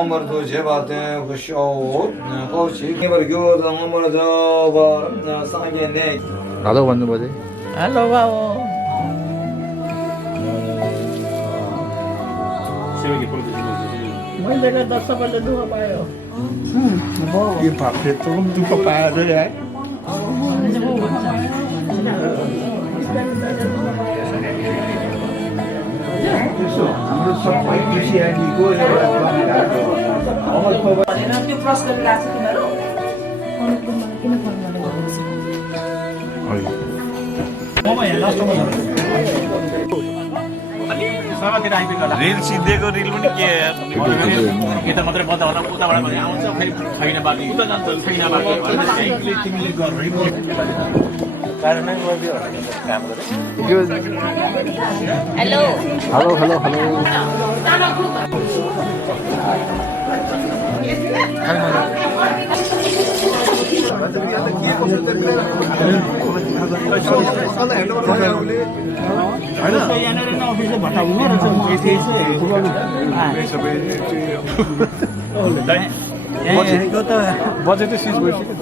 Number तो जेबाते खुशो Kochi केबर 교도 number जब 상게 내 나도 받는 거지. Hello bao. Mấy bên đó sao bên đó đua bao? Cái pháp thì tôi không có bà rồi đấy. Eso, हाम्रो सबै कृषियालीको एउटा त्यो cross गरेर राख्छ तिमीहरू किन फोन रेल सिद्धेको रेल पनि के यता मात्रै बन्द होला उताबाट भने आउँछ फेरि छैन बाँकी उता जान्छ छैन बाँकी तिमीले गर्नु कारणै गरिदियो काम गरे हेलो हेलो हेलो हेलो बजेटै सिज भइसक्यो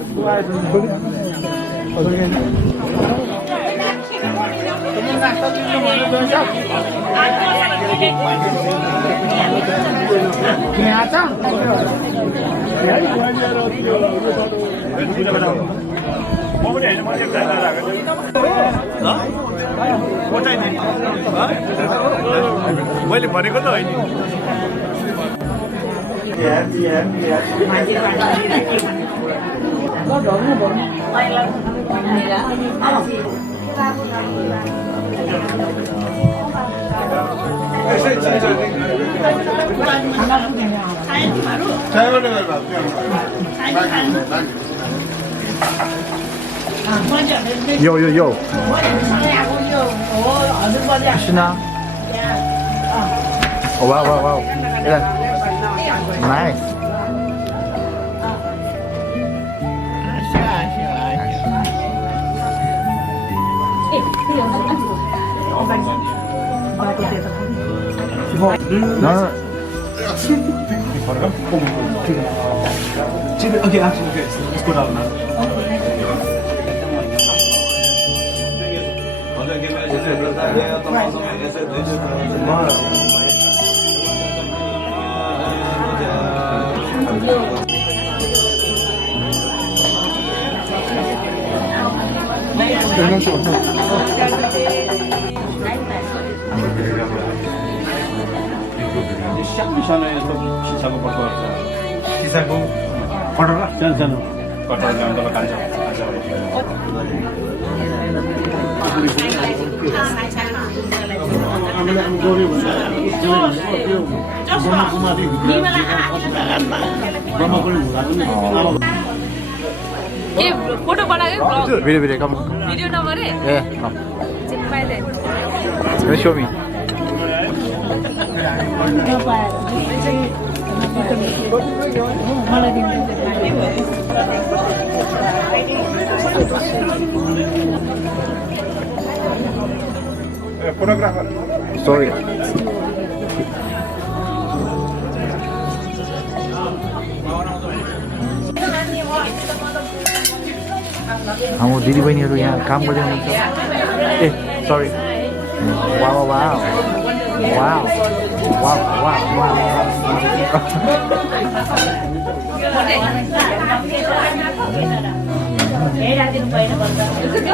मैले भनेको त होइन Yo yo yo. Krishna. Oh wow wow wow. Yeah. Nice. No. Okay, actually, let's go down now. सानो यस्तो सिसाको पटहरू छ सिसाको पटर सानो सानो पटर ल्याउनु त खान्छ के फोटो बनायो Video video come. भिडियो नगरे Yeah come. पाइले Let's show me. मलाई फोटोग्राफर Sorry. हाम्रो दिदीबहिनीहरू यहाँ काम गर्दै हुनुहुन्छ ए sorry wow wow wow wow wow wow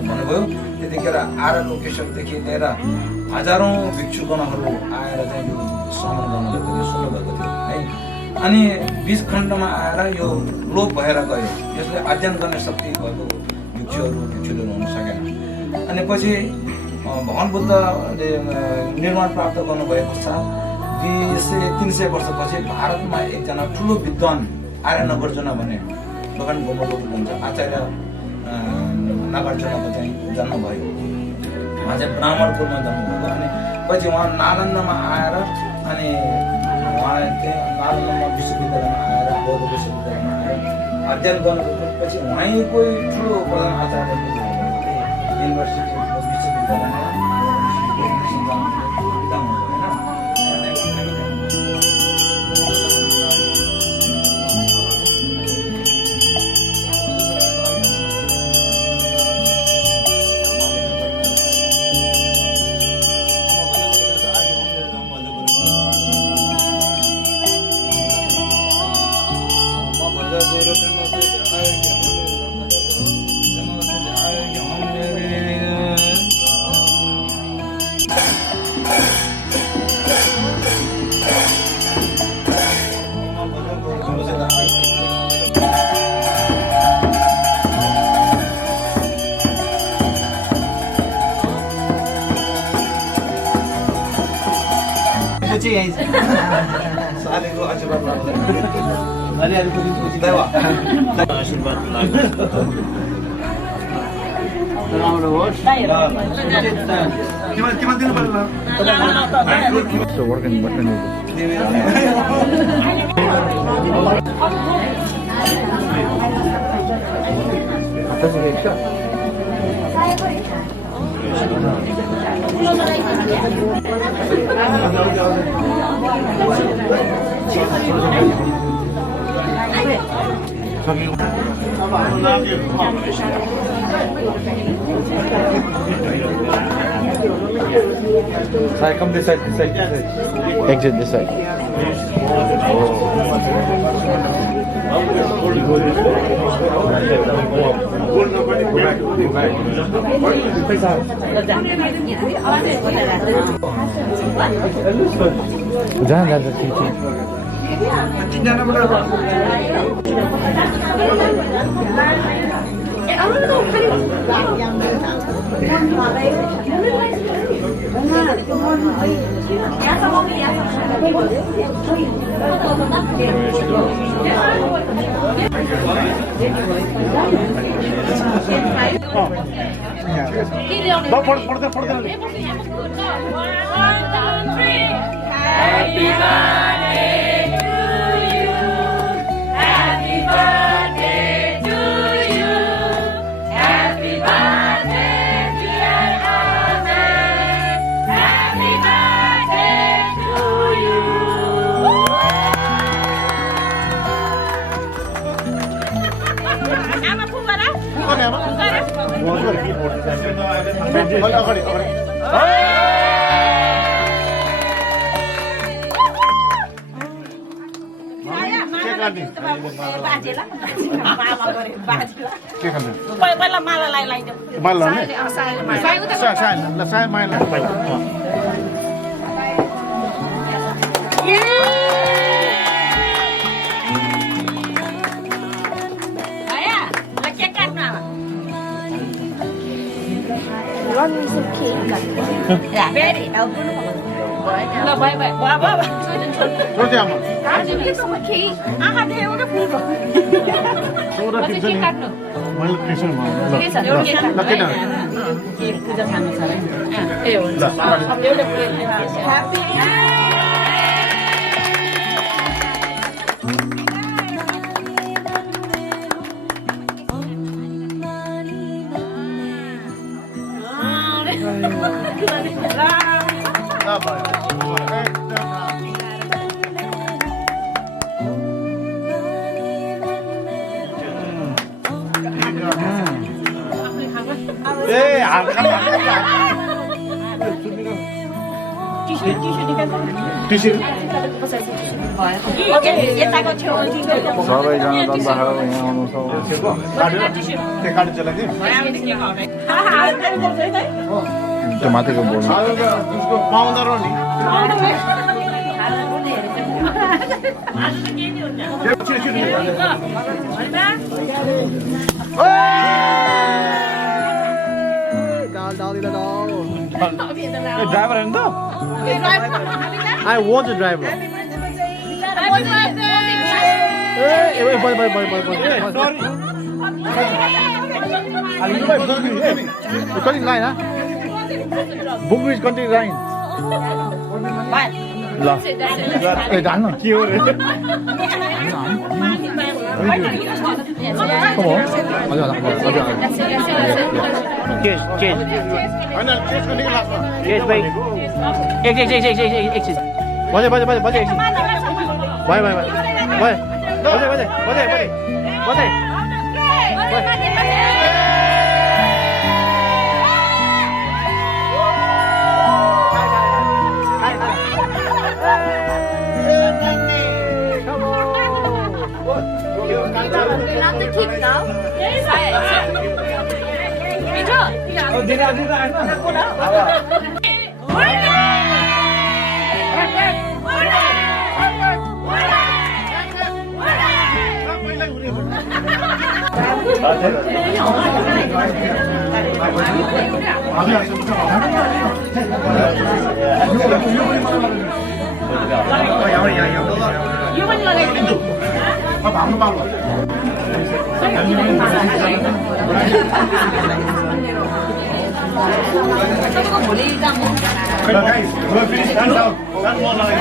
भन्नुभयो त्यतिखेर आएर लोकेसनदेखि लिएर हजारौँ भिक्षुगणहरू आएर चाहिँ यो श्रमण गर्नुभएको थियो सुन्नुभएको थियो है अनि बीच खण्डमा आएर यो लोप भएर गयो यसले अध्ययन गर्ने शक्ति भएको भिक्षुहरू हुन सकेन अनि पछि भगवान बुद्धले निर्माण प्राप्त गर्नुभएको साथ 200-300 वर्षपछि भारतमा एकजना ठुलो विद्वान आर्य नागार्जुन भने भगवान गोमको भन्छ आचार्य नागार्जुनको चाहिँ जन्म भयो उहाँ चाहिँ ब्राह्मण कुलमा जन्म भएको अनि पछि उहाँ नालन्दामा आएर अनि उहाँ चाहिँ नालन्दामा विश्वविद्यालयमा आएर बौद्ध विश्वविद्यालयमा आएर अध्ययन गर्नुभयो पछि उहाँकै ठुलो प्रधान आचार्य युनिभर्सिटी विश्वविद्यालयमा चाहिँ यहीँ छ सालेको आशीर्वाद लाग्छ अलिअलि पनि खुसी देवा आशीर्वाद राम्रो होस् तिमीले दिनु पर्ला So working button. Side, come this side, this side. Exit this side. Jangan ada cici. Happy birthday to you. Happy birthday to you. Happy birthday, dear Ahmed. Happy birthday to you. Ama pugara? पहिला मालालाई लगाइदेऊ माला ने side side माला आया ल cake काट्न Run me some cake. या very ल bye bye बाबा छोड्दै आमा Run me some cake. आँखा देखेको क्या फुलको छोरा म चाहिँ केक काट्नु मैले टेन्सन के छ एउटा केक ल केटा केक पूजा खानु छ है ए हुन्छ अब एउटा केक ह्यापी ए हल्का टिस्यु निकाल्नु टिस्यु ओके यताको छेउ सबैजना दल्लाहरू यहाँ आउनु छ त्यो काट्नु चलाइदिए त्यो माथिको बोर्डमा उसको पाउँदा रह नि ड्राइभर होइन त आई वाज अ ड्राइभर कति लाइन बुक इज कति लाइन ल ए ढाल्नु के हो रे Not the cake now. यो पनि लगाइदिनु हाम्रो बाबु सबको भोलि काम हुन्छ guys, we're finished. Stand down. Stand more like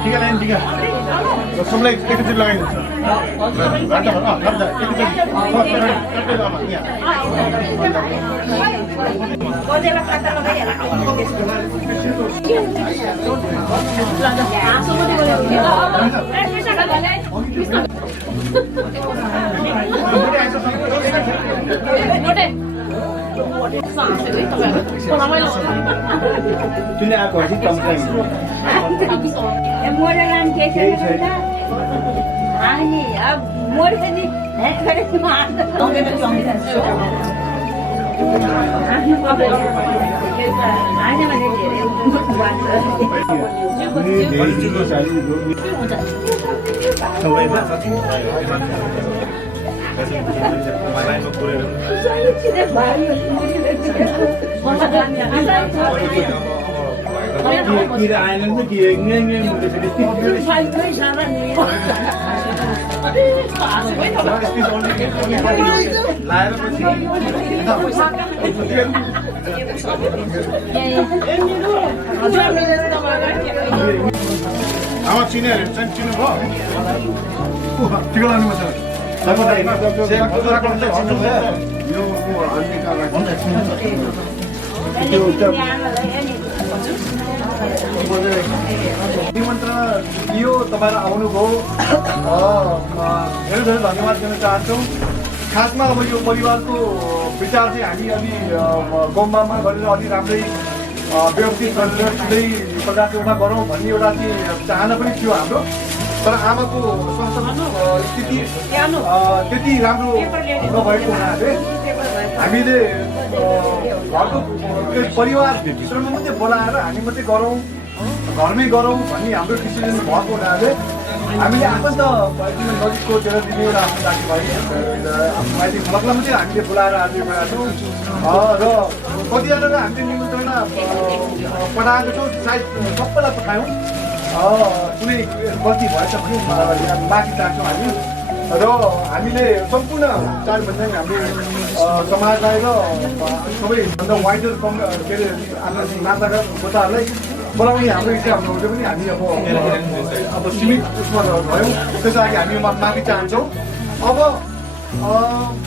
Tiga lain tiga. Semua ekor lain. Ada apa? Tuli aku asyik komplain. मोरलान के छैन अनि अब मोर पनि हेड गरेको मार्छ आउँदैन चाहिँ आफ्नो प्रब्लम हैन भने धेरै Kira island tu dia ngeng Awak sini ada, sini kau. Tiga orang ni macam. Saya dah ini. Saya akan sini. Yo, ane निमन्त्रणा दियो तपाईहरु आउनुभयो धेरै धेरै धन्यवाद दिन चाहन्छौँ खासमा अब यो परिवारको विचार चाहिँ हामी अलि गाउँमा गरेर अलि राम्रै व्यवस्थित गरेर सिधै प्रजाको एउटा गरौँ भन्ने एउटा चाहिँ चाहना पनि थियो हाम्रो तर आमाको स्वास्थ्य स्थिति त्यति राम्रो नभएको हुनाले हामीले घरको परिवारभित्रमा मात्रै बोलाएर हामी मात्रै गरौँ घरमै गरौँ भन्ने हाम्रो डिसिजन भएको हुनाले हामीले आफन्त नजिकको तेह्र दिने एउटा आफ्नो दाजुभाइ माइती फलकलाई मात्रै हामीले बोलाएर आज गएका छौँ र कतिजनालाई हामीले निमन्त्रणा पठाएको छौँ सायद सबैलाई पठायौँ कुनै गल्ती भएछ भने माथि चाहन्छौँ हामी र हामीले सम्पूर्ण चाडभन्दा हामीले समाजलाई र सबैभन्दा वाइडर के अरे आफ्नो नाताका गोताहरूलाई बोलाउने हाम्रो इच्छा हुनुहुन्थ्यो पनि हामी अब सीमित उसमा भयौँ त्यसको लागि हामी माफी चाहन्छौँ अब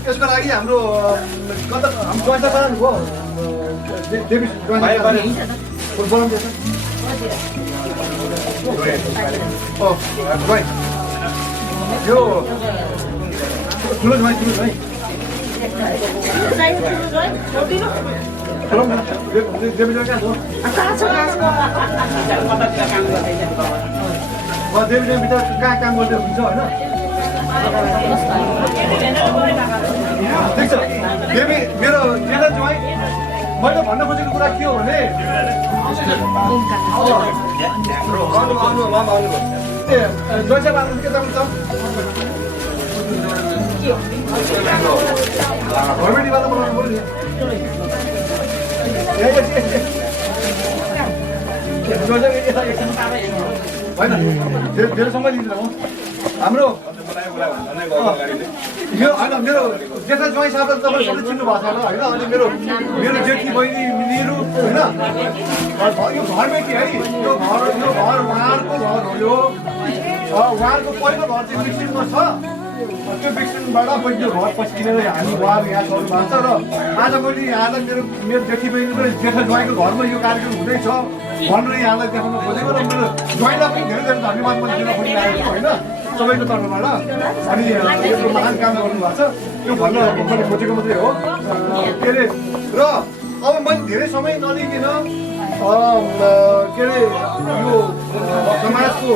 यसको लागि हाम्रो ज्वाइँता भयो देवी बोलाउँदैछ यो ठुलो भाइ देवी कहाँ छ देवी भित्र कहाँ काम गर्दै हुन्छ होइन ठिक छ देवी मेरो जेठा ज्वाइँ मैले भन्न खोजेको कुरा के हो भने ए ज्वाइँ साहब आउनु के छ घरबेटीवाला बोलाउनु पर्यो नि होइन धेरै समय लिन्छ म हाम्रो कुरा भन्दा नै गर्नु अगाडि यो होइन मेरो जेठा ज्वाइँ साहब त तपाईँ सबै चिन्नु भएको छ होला होइन अनि मेरो जेठी बहिनीहरू होइन यो घरमेटी है यो घर उहाँहरूको घर हो यो उहाँहरूको पहिलो घर चाहिँ बिक्सिनमा छ त्यो बिक्सिनबाट पहिलो घर पछि किनेर हामी उहाँहरू यहाँ गर्नु भएको छ र आज मैले यहाँलाई मेरो जेठी बहिनी पनि जेठा ज्वाइँको घरमा यो कार्यक्रम हुँदैछ भनेर यहाँलाई देखाउन खोजेको र मेरो ज्वाइँलाई पनि धेरै धेरै धन्यवाद मैले दिन खोजिरहेको छु होइन सबैको तर्फबाट अनि यस्तो महान काम गर्नुभएको छ त्यो भन्न मैले खोजेको मात्रै हो के अरे र अब मैले धेरै समय नलिकन के अरे यो समाजको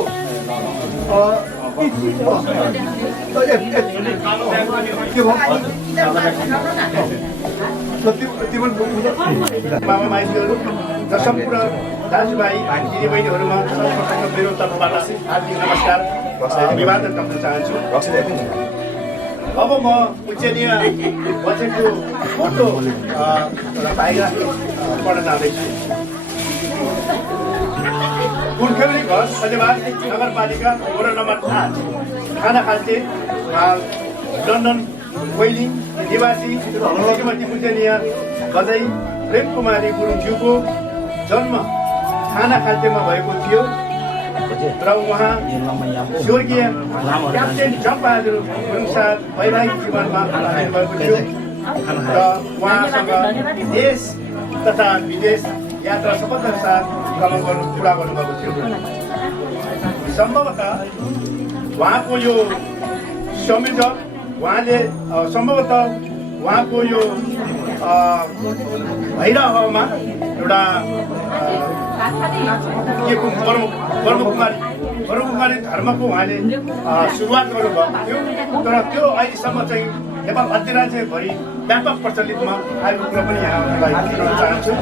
मामा माइतीहरू र सम्पूर्ण दाजुभाइ दिदीबहिनीहरूमा सर्वप्रथम मेरो तर्फबाट हार्दिक नमस्कार अभिवादन गर्न चाहन्छु। अब म पूजनीय बजेटको फोटो बाहिर पढ्न जाँदैछु। गुरखेउली घर सलेवार नगरपालिका वडा नम्बर 8 खाना खाल्टे लन्डन वेलिङ निवासी श्रीमती पूजनीय गजै प्रेम कुमारी गुरुङज्यूको जन्म खाना खाल्टेमा भएको थियो र उहाँ स्वर्गीय क्याप्टेन जम्बहादुर गुरुङ साहब वैवाहिक जीवनमा भएको थियो र उहाँसँग देश तथा विदेश यात्रा सफलताका साथ भ्रमण पुरा गर्नुभएको थियो। सम्भवतः उहाँको यो संयोजक उहाँले सम्भवतः उहाँको यो भैरहमा एउटा के को ब्रह्मकुमारी धर्मको उहाँले सुरुवात गर्नुभएको थियो तर त्यो अहिलेसम्म चाहिँ नेपाल अधिराज्यभरि व्यापक प्रचलितमा आएको कुरा पनि यहाँलाई दिन चाहन्छु।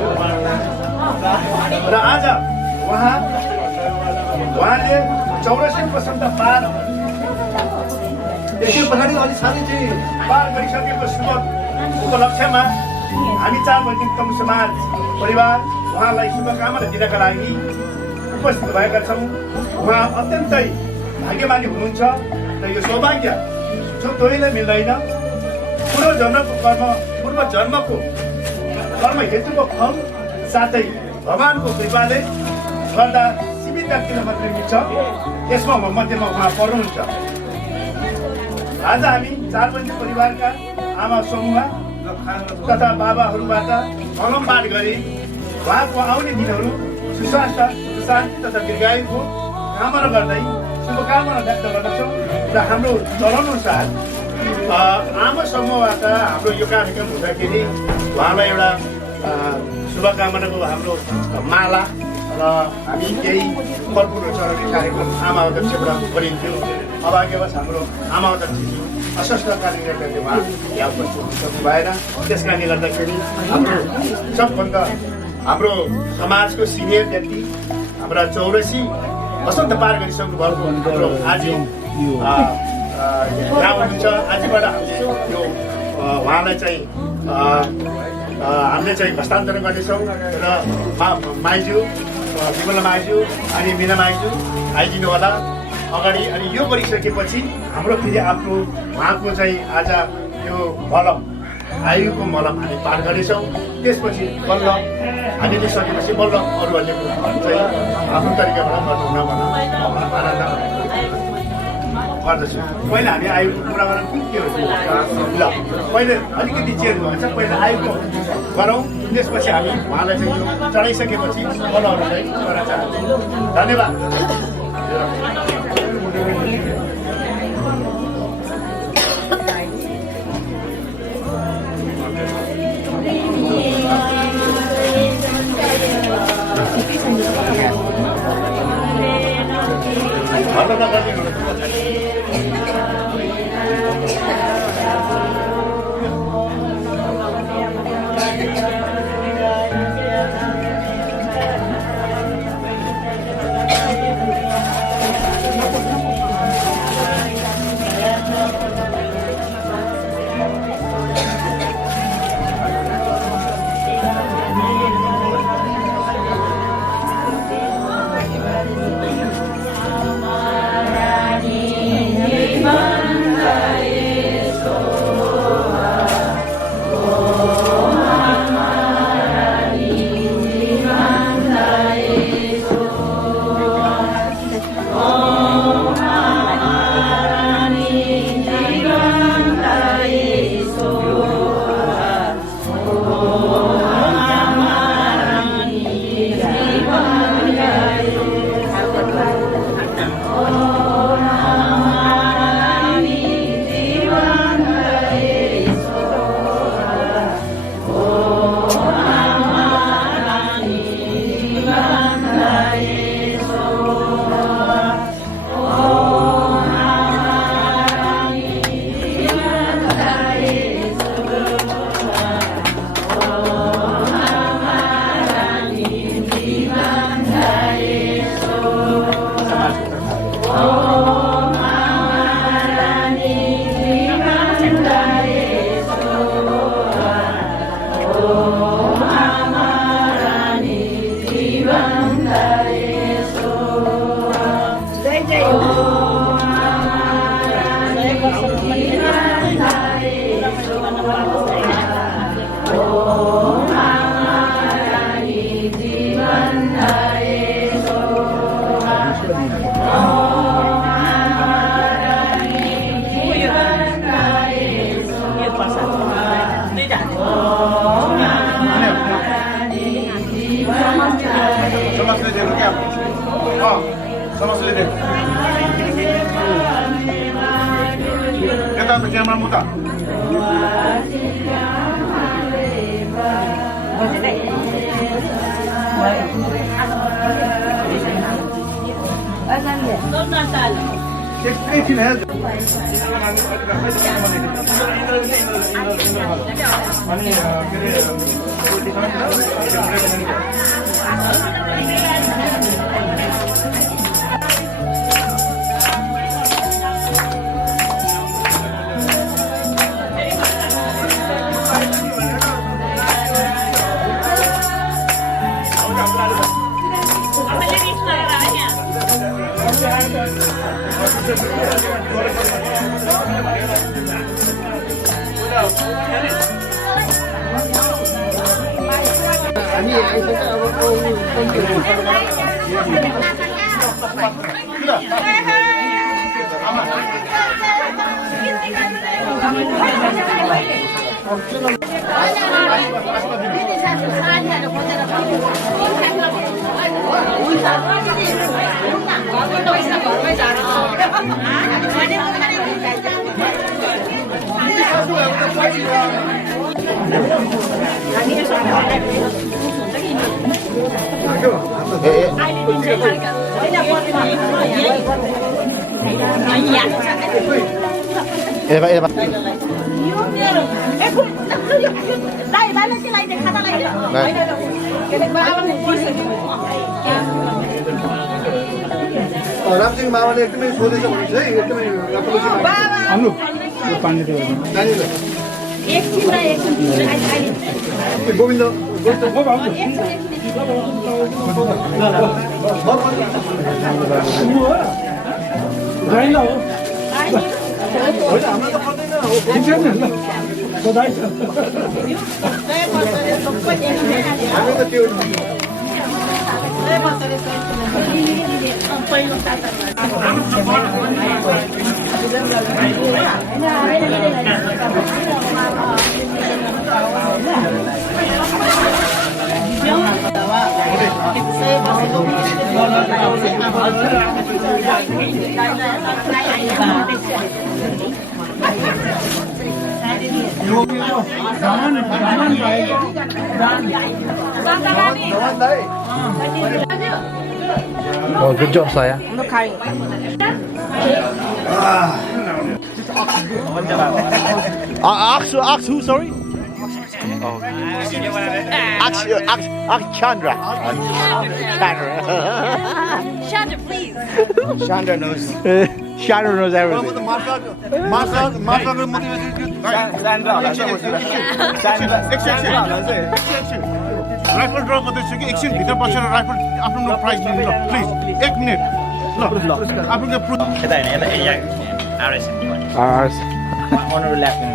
र आज उहाँले 84 वसन्त पार यसो पछाडि अलिक साह्रै चाहिँ पार गरिसकेको शुभ उपलक्ष्यमा हामी 4 बन्दिम समाज परिवार उहाँलाई शुभकामना दिनका लागि उपस्थित भएका छौँ। उहाँ अत्यन्तै भाग्यमानी हुनुहुन्छ र यो सौभाग्य जो तोइले मिल्दैन। पूर्व जन्मको कर्म हेतुको फल साथै भगवानको कृपाले गर्दा सीमित व्यक्तिलाई मात्रै मिल्छ। यसमा मध्येमा उहाँ पर्नुहुन्छ। आज हामी 4 बन्दी परिवारका आमा समूह तथा बाबाहरूबाट अलमबाड गरी उहाँको आउने दिनहरू सुस्वास्थ्य शान्ति तथा दीर्घायुको कामना गर्दै शुभकामना व्यक्त गर्दछौँ र हाम्रो चलनअनुसार आमा समूहबाट हाम्रो यो कार्यक्रम हुँदाखेरि उहाँलाई एउटा शुभकामनाको हाम्रो माला र हामी केही फलफुलहरू चढाउने कार्यक्रम आमा अध्यक्षबाट गरिन्थ्यो। अभाग्यवश हाम्रो आमा अध्यक्षजी अस्वस्थ कारणले गर्दाखेरि उहाँ यहाँ उपस्थित सक्नु भएन। त्यस कारणले गर्दाखेरि हाम्रो सबभन्दा हाम्रो समाजको सिनियर व्यक्ति हाम्रा 84 वसन्त पार गरिसक्नु भएको हाम्रो आजी यहाँ हुनुहुन्छ। आजीबाट हामीले यो उहाँलाई चाहिँ हामीले चाहिँ हस्तान्तरण गर्नेछौँ र माइजू विमला माइजू अनि मिना माइजू आइदिनु होला अगाडि। अनि यो गरिसकेपछि हाम्रो फेरि आफ्नो उहाँको चाहिँ आज यो मलम आयुको मलम हामी पार गर्नेछौँ। त्यसपछि बल्ल हामीले सकेपछि बल्ल अरूहरूले चाहिँ आफ्नो तरिकाबाट गर्नुहुन आनन्द गर्दछु। पहिला हामी आयुको कुरा गरौँ के हो ल पहिले अलिकति चेन्ज भएछ। पहिला आयुको गरौँ त्यसपछि हामी उहाँलाई चाहिँ यो चढाइसकेपछि बल्लहरूलाई गर्न चाहन्छु। धन्यवाद। समाजले दिएको क्या समाजले दिएको यता त क्यामेरा मुता एकैछिन हेल्थ अनि के रामसिंह मामाले एकदमै सोधेछ भने चाहिँ एकदमै हाम्रो यो पानी Govind Oh, good job, Saya. Ox who, sorry? Ox Chandra. Chandra, please. Chandra knows. Chandra knows everything. Rifle draw गर्दैछु कि एकछिन भित्र बसेर राइफल आफ्नो प्राइज लिनु ल प्लिज 1 मिनेट ल आफ्नो प्रुफ यता हैन यता area RS Ours. honorable lieutenant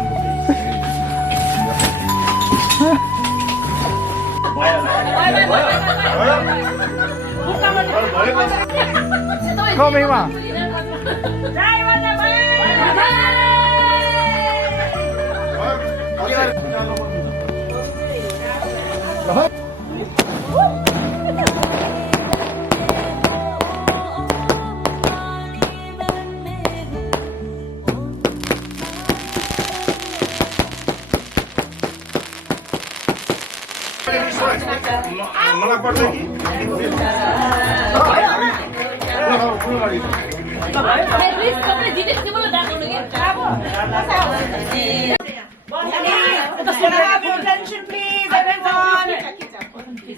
Come here, ma. मलाई पर्छ कि Attention please everyone.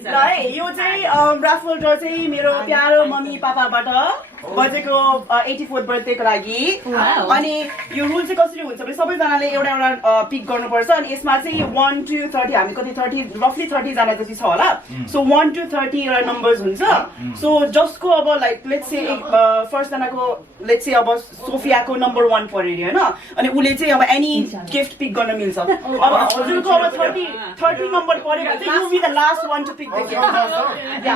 ल है यो चाहिँ राफल ड्र चाहिँ मेरो प्यारो मम्मी पापाबाट बजेको 84th बर्थडेको लागि अनि यो रुल चाहिँ कसरी हुन्छ भने सबैजनाले एउटा एउटा पिक गर्नुपर्छ अनि यसमा चाहिँ 1 to 30 हामी कति 30 रफली 30 जना जति छ होला सो 1 to 30 एउटा नम्बर्स हुन्छ सो जसको अब लाइक लेट्स से फर्स्ट जनाको लेट्स से अब सोफियाको नम्बर 1 पर्यो हैन अनि उले चाहिँ अब एनी गिफ्ट पिक गर्न मिल्छ अब हजुरको अब 30 नम्बर पर्यो भने चाहिँ you be the last one to pick the gift या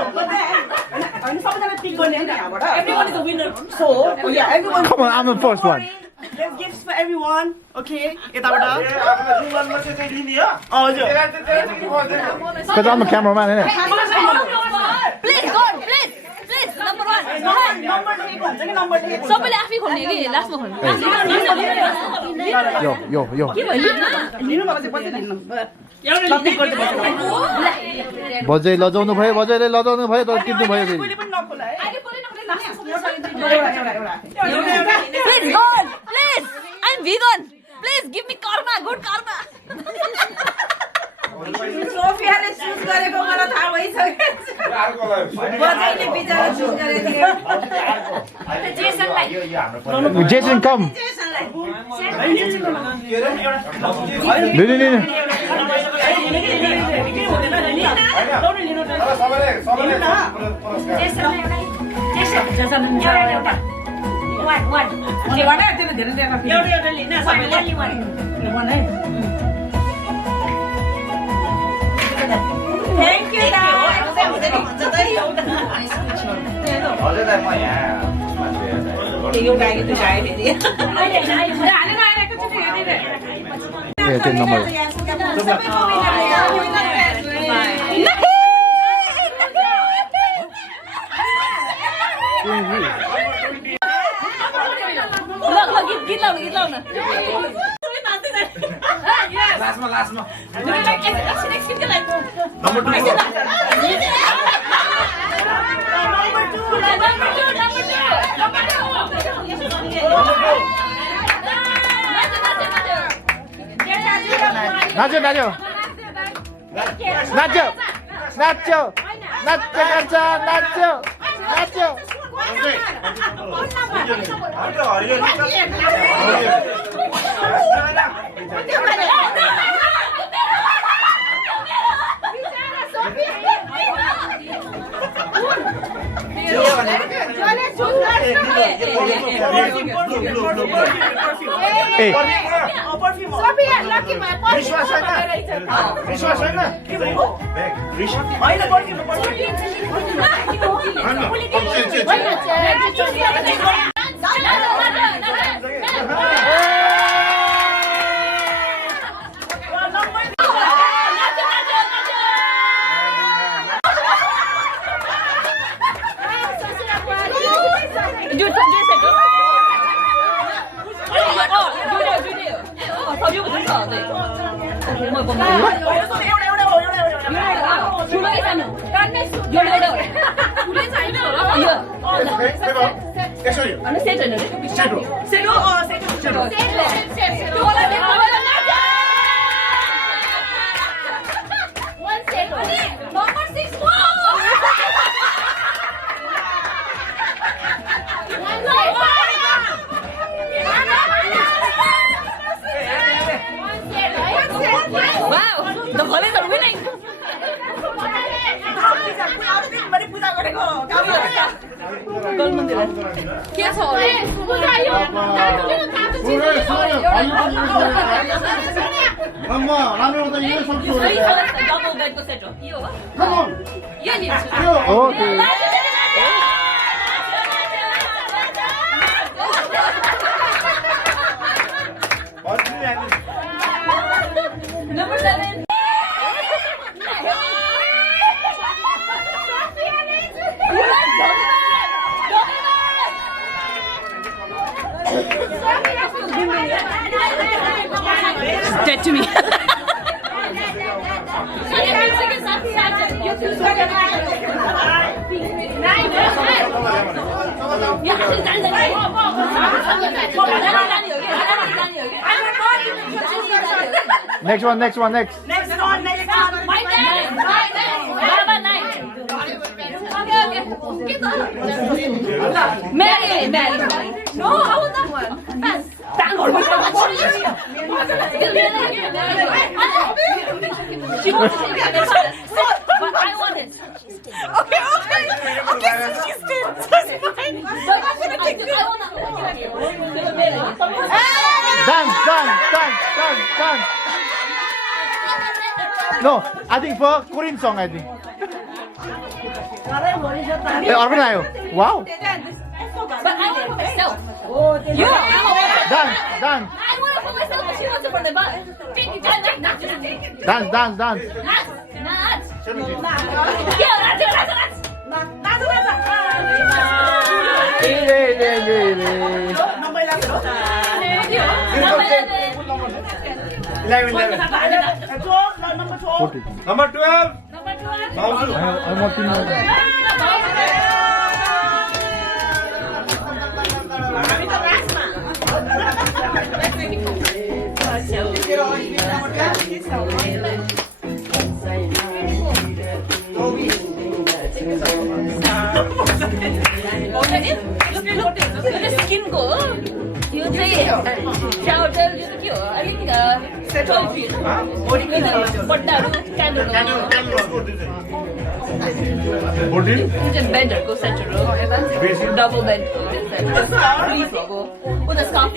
अनि सबैजना पिक गर्ने हैन यहाँबाट everyone is the winner so या everyone Come on, I'm the first one. There's gifts for everyone. Okay, यताबाट आफ्नो जीवनमा चाहिँ चाहिँ लिने हो हजुर Because I'm a cameraman, innit? Please, God, please, please, number one. Number टेक भन्छ कि नम्बर टेक सबैले आफै खोल्ने कि लास्टमा खोल्ने Yo. लिनु भएको चाहिँ पछि लिनु बजै लजाउनु भयो बजैले लजाउनु भयो तर टिप्नु भयो फेरि कोहीले पनि नखोला है Please, God, please, I'm vegan. Please give me karma, good karma. सोफियाले चुज गरेको मलाई थाहा भइसक्यो बजाइले बिचरा चुज गरेको थियो जेसनलाई जेसन कम लिनु थ्याङ्क यू ए त्यो नम्बर गीत लाउनु लास्टमा नाच्यो Wow, the Hollies are winning. के छ डबल बेडको सेट हो यो हो यो लिन्छु okay Number 7. Dead to me. Next one. Next one. My turn. Baba 9. Okay. Mary. No, I want that one. Pass. She wants to get the but I want it. Okay, so she's dead. That's fine. Done. No, I think for Korean song, I think. Hey, Arvin, wow. But I want myself. Yeah, I want Dance. I want to put myself, she wants to put the butt. Dance. Nuts. Yeah, Eleven. Number 12. Number 12. I'm watching now. Look at the skin go. You say, shower gel, you know, I think, bed go center double bed please go udah scarf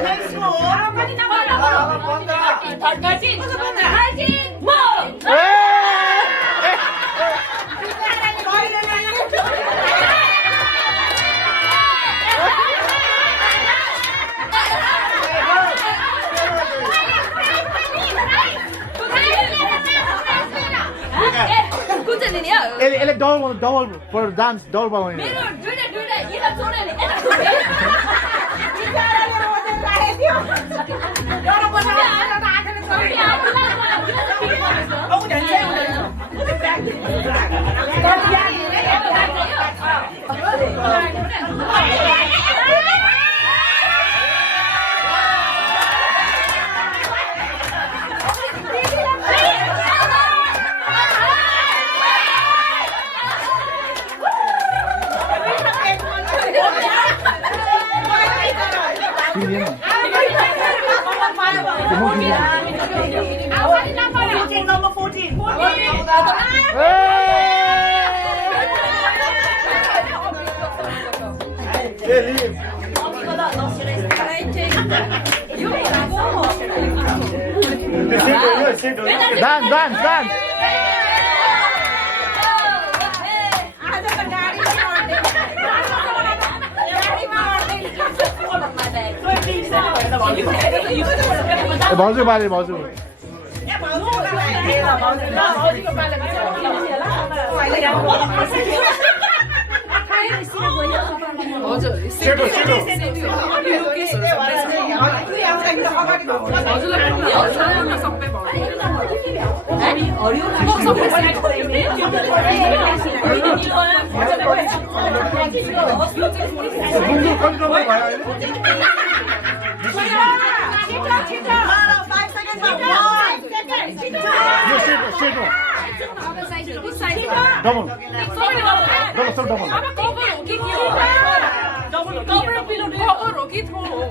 Next Ele double for dance double. Number 14. Dance. भाउजू बारे भाउजू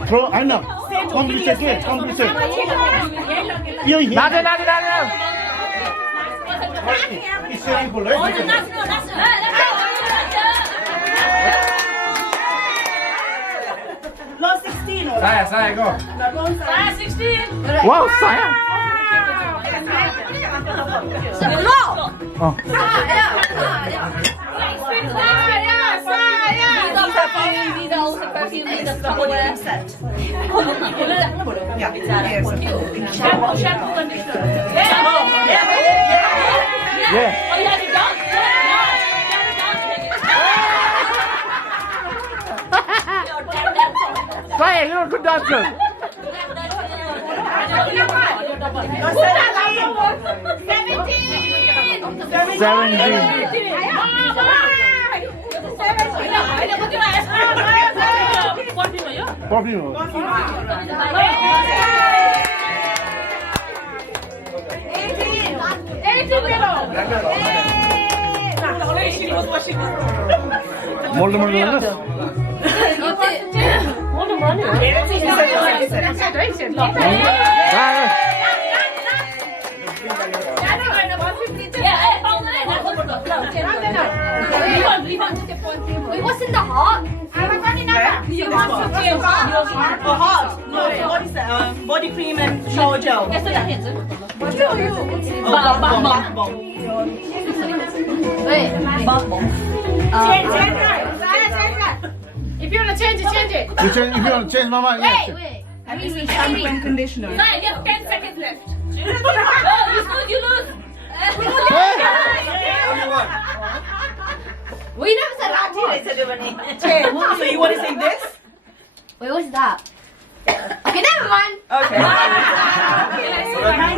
Throw, I know. Complicate. It's simple, right? Low 16. Saya go. 16 Wow, saya. Oh. Yeah. Saya, you're a good dancer. What's in the heart? hot. No, what is that? Body cream and shower gel. Yes, so that means. Wait. If you want to change it, change it. You change, if you want to change, Mama, yes. Wait. And this is shampoo and conditioner. Fine, you have 10 seconds left. Oh, you lose. We never said that much. So you want to say this? Wait, what's that? Okay, never mind. Okay.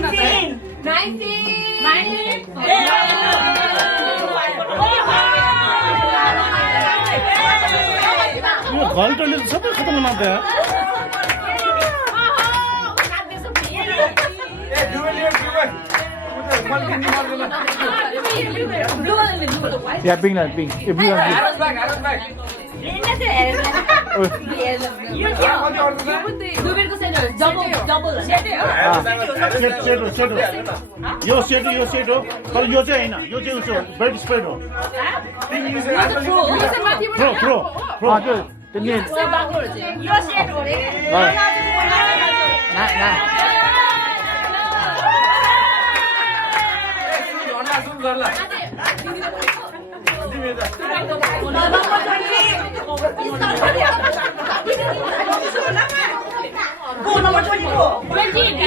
19. 19. यो घन्टले त सबै खतम मात्रै हो या पिङ न पिङ ए blue Arrows back. Set यो set हो तर यो चाहिँ हैन यो चाहिँ उसो बेड स्प्रेड हो प्रो हजुर त्यो नि Go number 24. 20.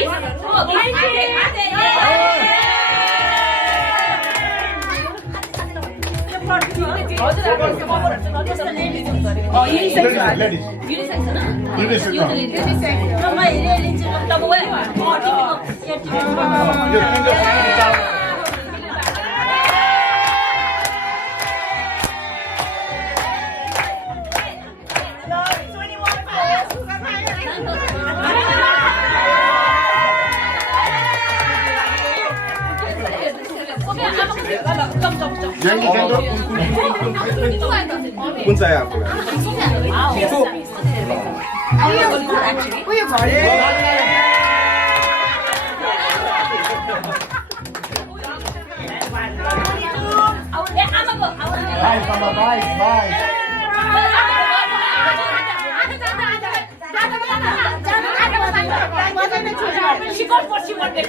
Oh, unisex one. Ladies. Unisex. कुन चाहिँ आएको She got what she wanted.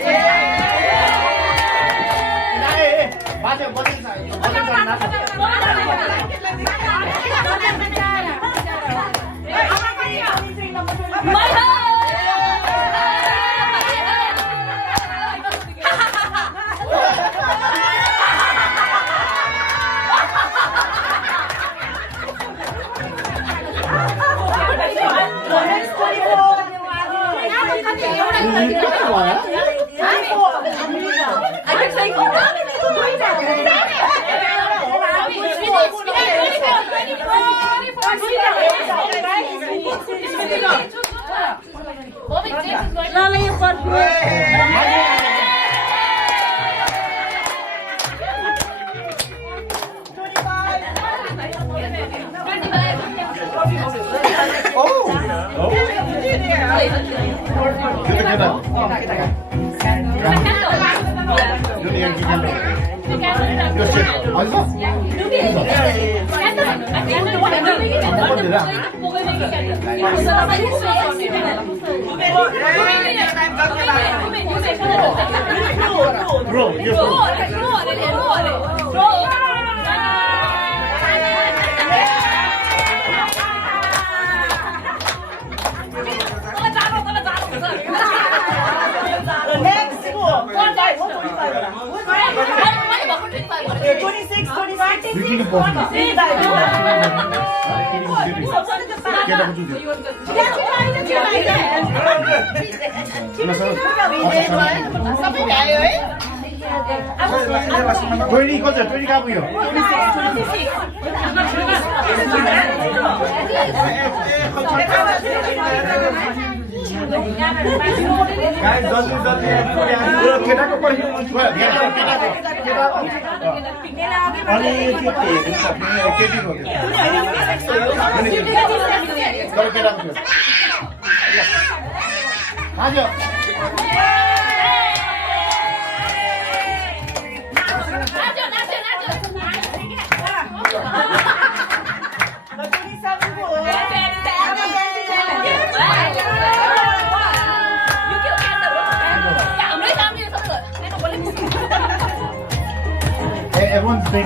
everyone's thing.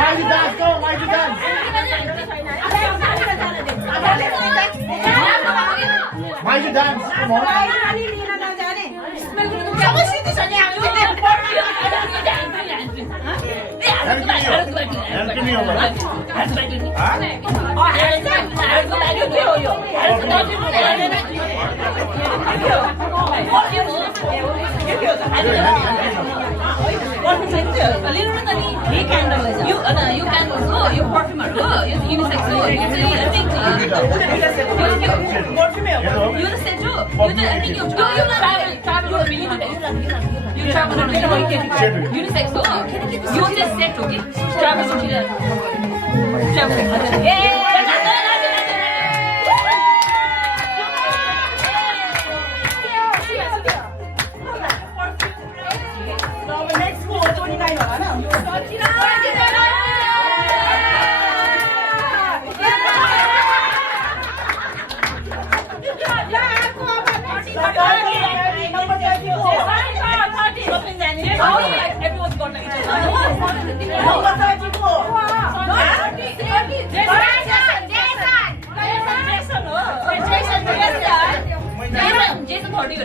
Mighty dance, go, mighty dance. Mighty dance, come on. You can go, you perfumer go, you unisex go, you unisex too. You travel unisex go. You just set okay. Travel next school 29 होला न Everyone's got like Jason 30 हो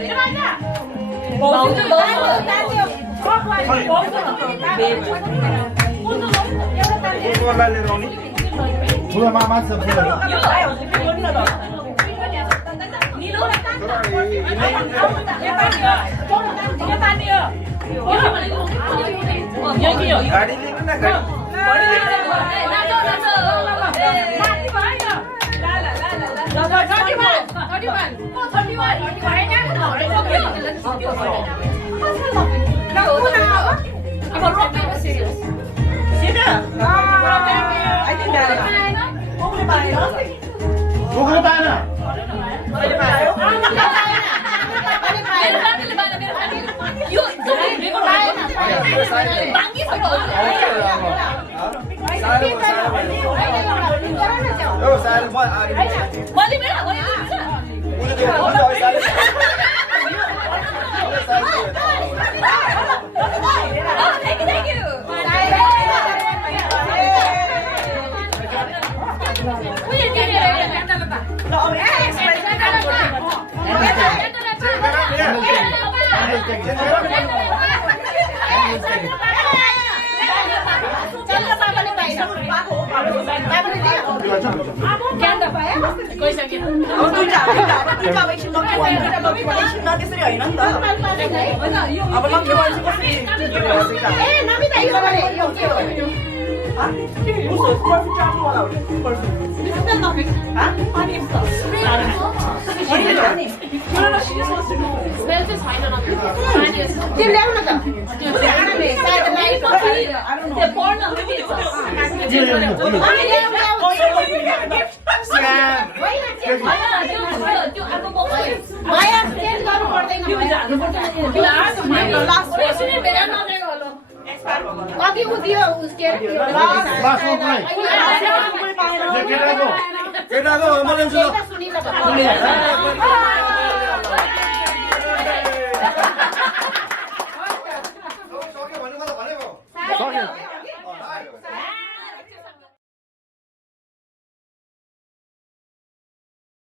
रे ठुलो मामा छ गाडी लिनु न Bukan mana? केटाको एम्बुलेन्स